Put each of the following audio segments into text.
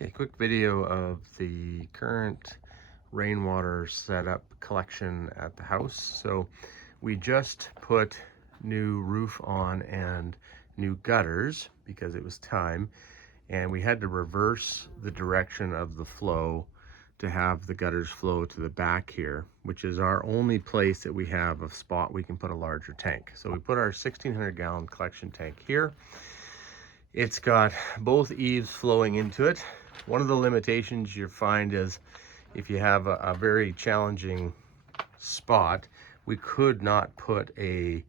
Okay, quick video of the current rainwater setup collection at the house. So we just put new roof on and new gutters because it was time, and we had to reverse the direction of the flow to have the gutters flow to the back here, which is our only place that we have a spot we can put a larger tank. So we put our 1,600 gallon collection tank here. It's got both eaves flowing into it. One of the limitations you find is if you have a very challenging spot, we could not put a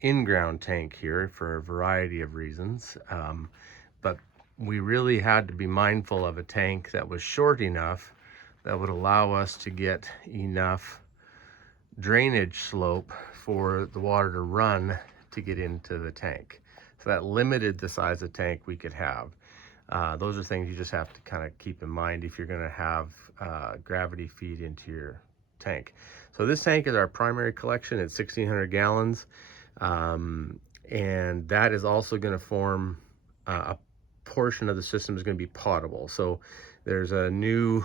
in-ground tank here for a variety of reasons. But we really had to be mindful of a tank that was short enough that would allow us to get enough drainage slope for the water to run to get into the tank. So that limited the size of tank we could have. Those are things you just have to kind of keep in mind if you're going to have gravity feed into your tank. So this tank is our primary collection at 1,600 gallons. And that is also going to form a portion of the system is going to be potable. So there's a new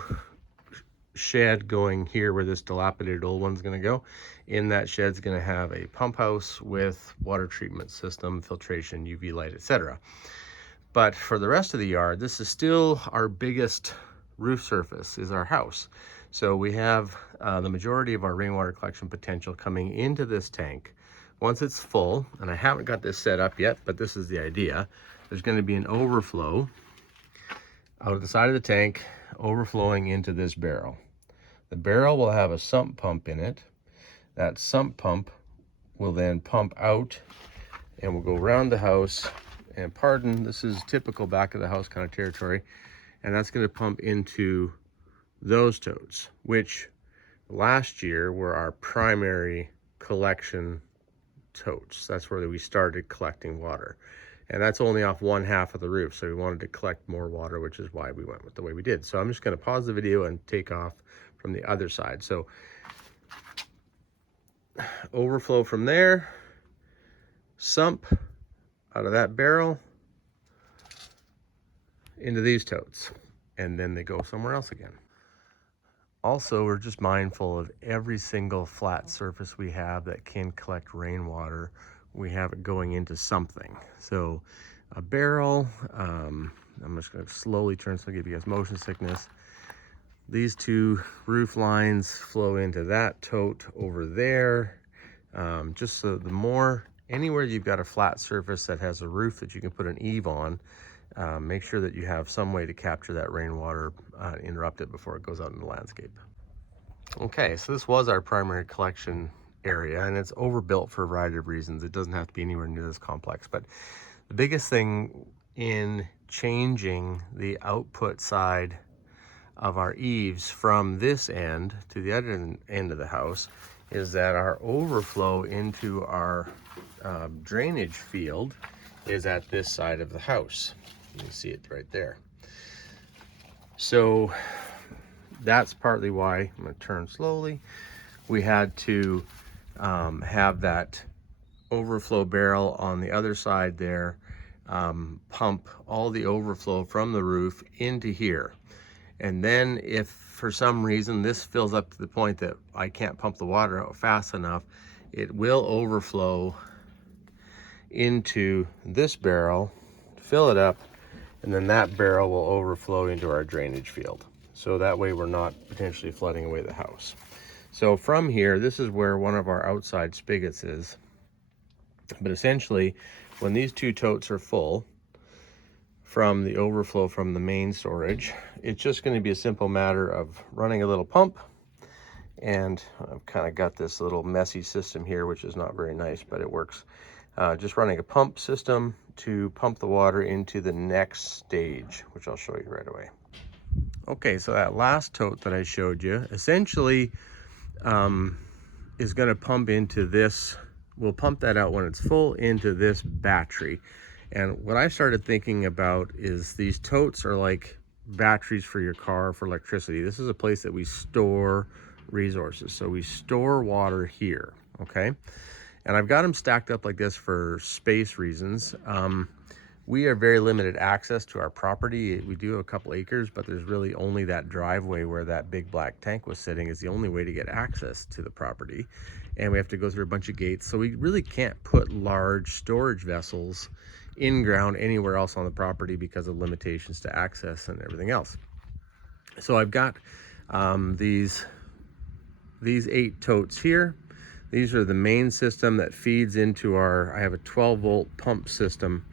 shed going here where this dilapidated old one's going to go. In that shed's going to have a pump house with water treatment system, filtration, UV light, etc. But for the rest of the yard, this is still our biggest roof surface, is our house. So we have the majority of our rainwater collection potential coming into this tank. Once it's full, and I haven't got this set up yet, but this is the idea, there's going to be an overflow out of the side of the tank, overflowing into this barrel. The barrel will have a sump pump in it. That sump pump will then pump out and will go around the house. And pardon, this is typical back of the house kind of territory. And that's going to pump into those totes, which last year were our primary collection totes. That's where we started collecting water. And that's only off one half of the roof. So we wanted to collect more water, which is why we went with the way we did. So I'm just going to pause the video and take off from the other side. So overflow from there, sump out of that barrel into these totes, and then they go somewhere else again. Also, we're just mindful of every single flat surface we have that can collect rainwater. We have it going into something. So a barrel, I'm just going to slowly turn so I give you guys motion sickness. These two roof lines flow into that tote over there. Just so the more, anywhere you've got a flat surface that has a roof that you can put an eave on, make sure that you have some way to capture that rainwater, interrupt it before it goes out in the landscape. Okay, so this was our primary collection area, and it's overbuilt for a variety of reasons. It doesn't have to be anywhere near this complex, but the biggest thing in changing the output side of our eaves from this end to the other end of the house is that our overflow into our drainage field is at this side of the house. You can see it right there. So that's partly why, I'm going to turn slowly, we had to have that overflow barrel on the other side there, pump all the overflow from the roof into here. And then if for some reason this fills up to the point that I can't pump the water out fast enough, it will overflow into this barrel, fill it up, and then that barrel will overflow into our drainage field. So that way we're not potentially flooding away the house. So from here, this is where one of our outside spigots is. But essentially, when these two totes are full, from the overflow from the main storage, it's just going to be a simple matter of running a little pump. And I've kind of got this little messy system here, which is not very nice, but it works. Just running a pump system to pump the water into the next stage, which I'll show you right away. Okay, so that last tote that I showed you essentially is going to pump into this. We'll pump that out when it's full into this battery. And what I started thinking about is these totes are like batteries for your car for electricity. This is a place that we store resources. So we store water here, okay? And I've got them stacked up like this for space reasons. We have very limited access to our property. We do have a couple acres, but there's really only that driveway where that big black tank was sitting is the only way to get access to the property. And we have to go through a bunch of gates. So we really can't put large storage vessels in ground anywhere else on the property because of limitations to access and everything else. So I've got these 8 totes here. These are the main system that feeds into I have a 12-volt pump system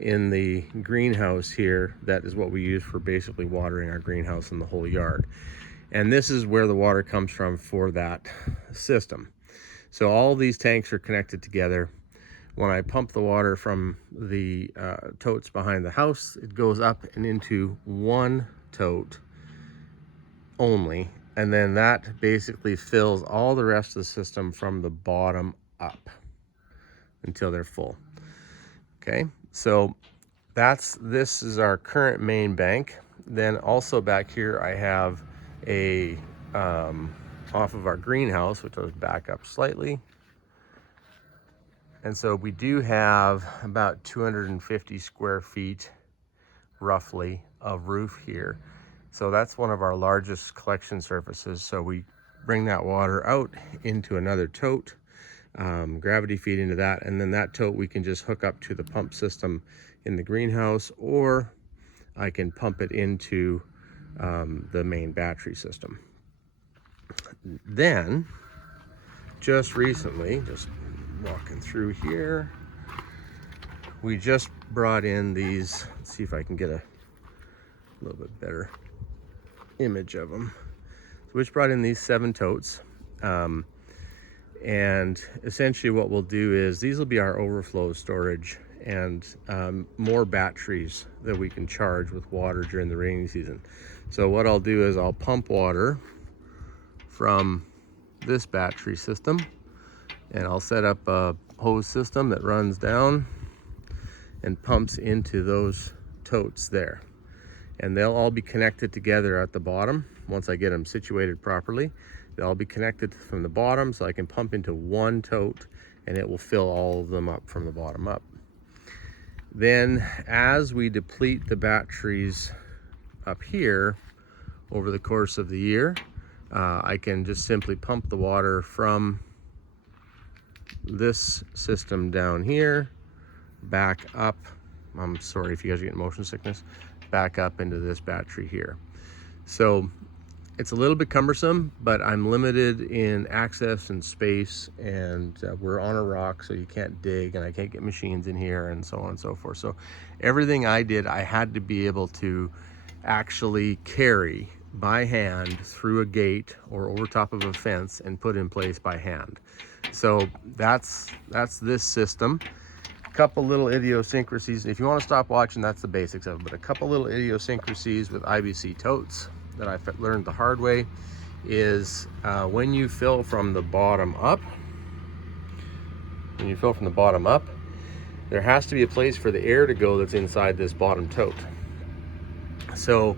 in the greenhouse here. That is what we use for basically watering our greenhouse and the whole yard. And this is where the water comes from for that system. So all these tanks are connected together. When I pump the water from the totes behind the house, it goes up and into one tote only, and then that basically fills all the rest of the system from the bottom up until they're full. Okay, so this is our current main bank. Then also back here I have a off of our greenhouse, which I'll back up slightly. And so we do have about 250 square feet roughly of roof here. So that's one of our largest collection surfaces. So we bring that water out into another tote, gravity feed into that, and then that tote we can just hook up to the pump system in the greenhouse, or I can pump it into the main battery system. Then, just recently, just walking through here, we just brought in these, let's see if I can get a little bit better image of them. So we just brought in these 7 totes, and essentially what we'll do is these will be our overflow storage and more batteries that we can charge with water during the rainy season. So what I'll do is I'll pump water from this battery system, and I'll set up a hose system that runs down and pumps into those totes there. And they'll all be connected together at the bottom. Once I get them situated properly, they'll all be connected from the bottom, so I can pump into one tote and it will fill all of them up from the bottom up. Then as we deplete the batteries up here over the course of the year, I can just simply pump the water from this system down here back up. I'm sorry if you guys are getting motion sickness. Back up into this battery here. So it's a little bit cumbersome, but I'm limited in access and space, and we're on a rock, so you can't dig, and I can't get machines in here, and so on and so forth. So everything I did, I had to be able to actually carry by hand through a gate or over top of a fence and put in place by hand. So that's this system. Couple little idiosyncrasies. If you want to stop watching, that's the basics of it, but a couple little idiosyncrasies with IBC totes that I learned the hard way is when you fill from the bottom up, there has to be a place for the air to go that's inside this bottom tote. So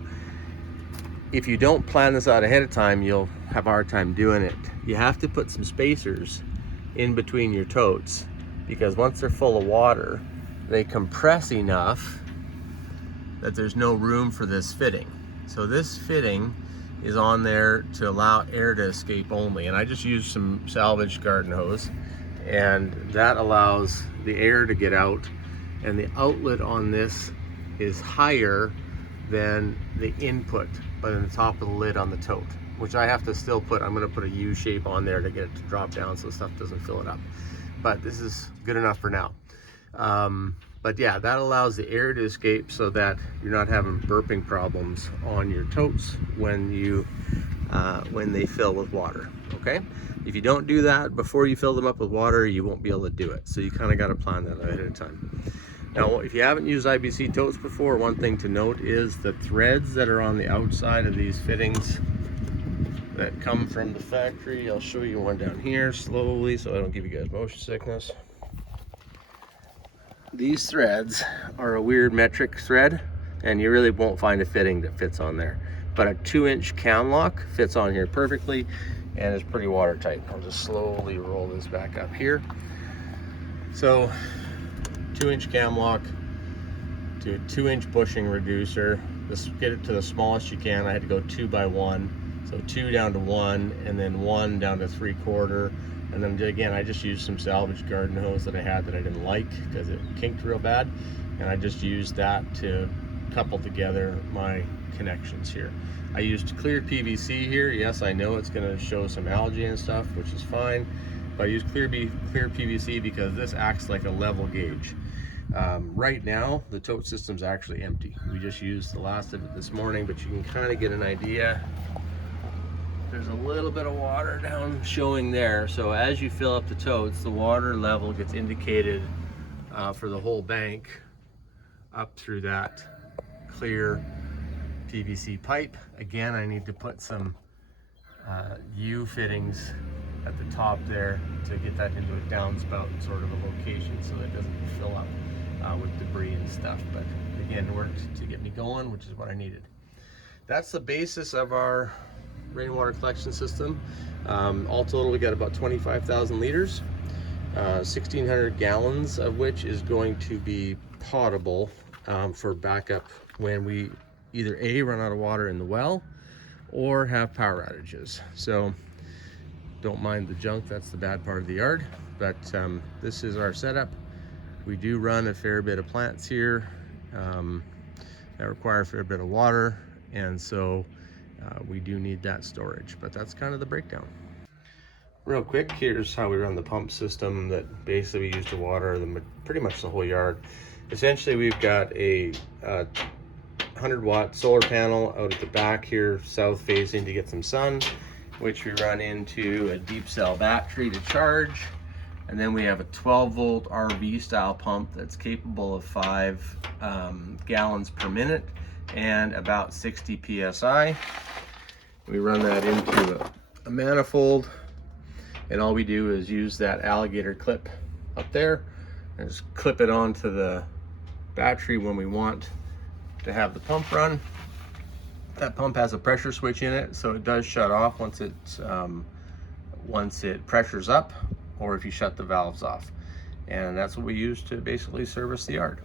if you don't plan this out ahead of time, you'll have a hard time doing it. You have to put some spacers in between your totes, because once they're full of water, they compress enough that there's no room for this fitting. So this fitting is on there to allow air to escape only. And I just used some salvaged garden hose, and that allows the air to get out, and the outlet on this is higher than the input, but in the top of the lid on the tote, which I have to still put, I'm gonna put a U shape on there to get it to drop down so stuff doesn't fill it up. But this is good enough for now. But yeah, that allows the air to escape so that you're not having burping problems on your totes when they fill with water, okay? If you don't do that before you fill them up with water, you won't be able to do it. So you kind of got to plan that ahead of time. Now, if you haven't used IBC totes before, one thing to note is the threads that are on the outside of these fittings that come from the factory. I'll show you one down here slowly so I don't give you guys motion sickness. These threads are a weird metric thread, and you really won't find a fitting that fits on there. But a 2-inch cam lock fits on here perfectly and is pretty watertight. I'll just slowly roll this back up here. So 2-inch cam lock, to a 2-inch bushing reducer. Get it to the smallest you can. I had to go 2 by 1, so 2 down to 1, and then 1 down to 3/4. And then again, I just used some salvage garden hose that I had that I didn't like because it kinked real bad, and I just used that to couple together my connections here. I used clear PVC here. Yes, I know it's going to show some algae and stuff, which is fine, but I used clear PVC because this acts like a level gauge. Right now, the tote system's actually empty. We just used the last of it this morning, but you can kind of get an idea. There's a little bit of water down showing there. So as you fill up the totes, the water level gets indicated for the whole bank up through that clear PVC pipe. Again, I need to put some U fittings at the top there to get that into a downspout sort of a location so that it doesn't fill up with debris and stuff. But again, it worked to get me going, which is what I needed. That's the basis of our rainwater collection system. All total, we got about 25,000 liters, 1,600 gallons of which is going to be potable for backup when we either A, run out of water in the well, or have power outages. So don't mind the junk, that's the bad part of the yard. But this is our setup. We do run a fair bit of plants here that require a fair bit of water, and so we do need that storage, but that's kind of the breakdown. Real quick, here's how we run the pump system that basically we use to water pretty much the whole yard. Essentially, we've got a 100-watt solar panel out at the back here, south facing, to get some sun, which we run into a deep cell battery to charge. And then we have a 12-volt RV style pump that's capable of 5 gallons per minute and about 60 psi. We run that into a manifold, and all we do is use that alligator clip up there and just clip it onto the battery when we want to have the pump run. That pump has a pressure switch in it, so it does shut off once it pressures up, or if you shut the valves off. And that's what we use to basically service the yard.